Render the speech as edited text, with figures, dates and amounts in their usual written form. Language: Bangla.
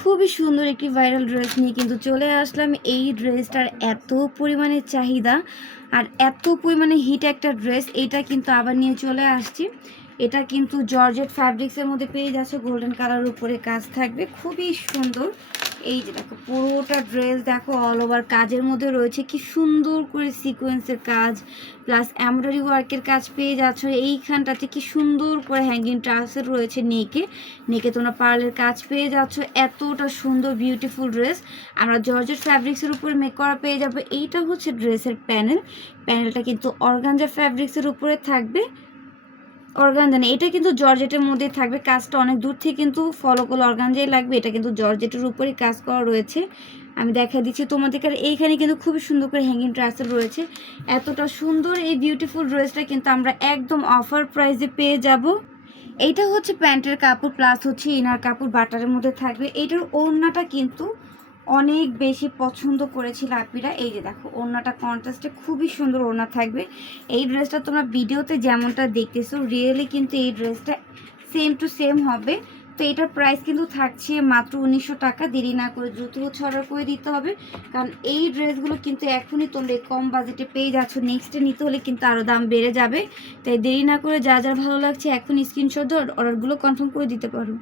খুবই সুন্দর একটি ভাইরাল ড্রেস নিয়ে কিন্তু চলে আসলাম। এই ড্রেসটার এত পরিমাণে চাহিদা আর এত পরিমাণে হিট একটা ড্রেস, এটা কিন্তু আবার নিয়ে চলে আসছি। এটা কিন্তু জর্জেট ফ্যাব্রিক্সের মধ্যে পেয়ে যাচ্ছে, গোল্ডেন কালারের উপরে কাজ থাকবে, খুবই সুন্দর। এই যে দেখো পুরোটা ড্রেস দেখো অল ওভার কাজের মধ্যে রয়েছে, কি সুন্দর করে সিকোয়েন্সের কাজ প্লাস এমব্রয়ডারি ওয়ার্কের কাজ পেয়ে যাচ্ছ। এইখানটাতে কি সুন্দর করে হ্যাঙ্গিং ট্রাসের রয়েছে, নেকে নেকে তোমরা পার্লের কাজ পেয়ে যাচ্ছ। এতটা সুন্দর বিউটিফুল ড্রেস আমরা জর্জেট ফ্যাব্রিক্সের উপরে মেক করা পেয়ে যাবো। এইটা হচ্ছে ড্রেসের প্যানেলটা কিন্তু অর্গানজা ফ্যাব্রিক্সের উপরে থাকবে, অর্গানজা না, এটা কিন্তু জর্জেটের মধ্যেই থাকবে। কাজটা অনেক দূর থেকে কিন্তু ফলো করলে অর্গানজাই লাগবে, এটা কিন্তু জর্জেটের উপরেই কাজ করা রয়েছে। আমি দেখা দিচ্ছি তোমাদেরকে। এইখানে কিন্তু খুবই সুন্দর করে হ্যাঙ্গিং ট্রাসেল রয়েছে। এতটা সুন্দর এই বিউটিফুল ড্রেসটা কিন্তু আমরা একদম অফার প্রাইসে পেয়ে যাব। এইটা হচ্ছে প্যান্টের কাপড় প্লাস হচ্ছে ইনার কাপড় বাটারের মধ্যে থাকবে। এইটার ওড়নাটা কিন্তু অনেক বেশি পছন্দ করেছিল আপিরা। এই যে দেখো ওড়নাটা কন্ট্রাস্টে খুবই সুন্দর ওড়না থাকবে। এই ড্রেসটা তোমরা ভিডিওতে যেমনটা দেখতেছো রিয়েলি কিন্তু এই ড্রেসটা সেম টু সেম হবে। তো এটার প্রাইস কিন্তু থাকছে মাত্র 1900 টাকা। দেরি না করে দ্রুত হচ্ছে অর্ডার করে দিতে হবে, কারণ এই ড্রেসগুলো কিন্তু এখনই তোমরা কম বাজেটে পেয়ে যাচ্ছ, নেক্সটে নিতে হলে কিন্তু আরও দাম বেড়ে যাবে। তাই দেরি না করে যা যা ভালো লাগছে এখন স্ক্রিনশট দিয়ে অর্ডারগুলো কনফার্ম করে দিতে পারো।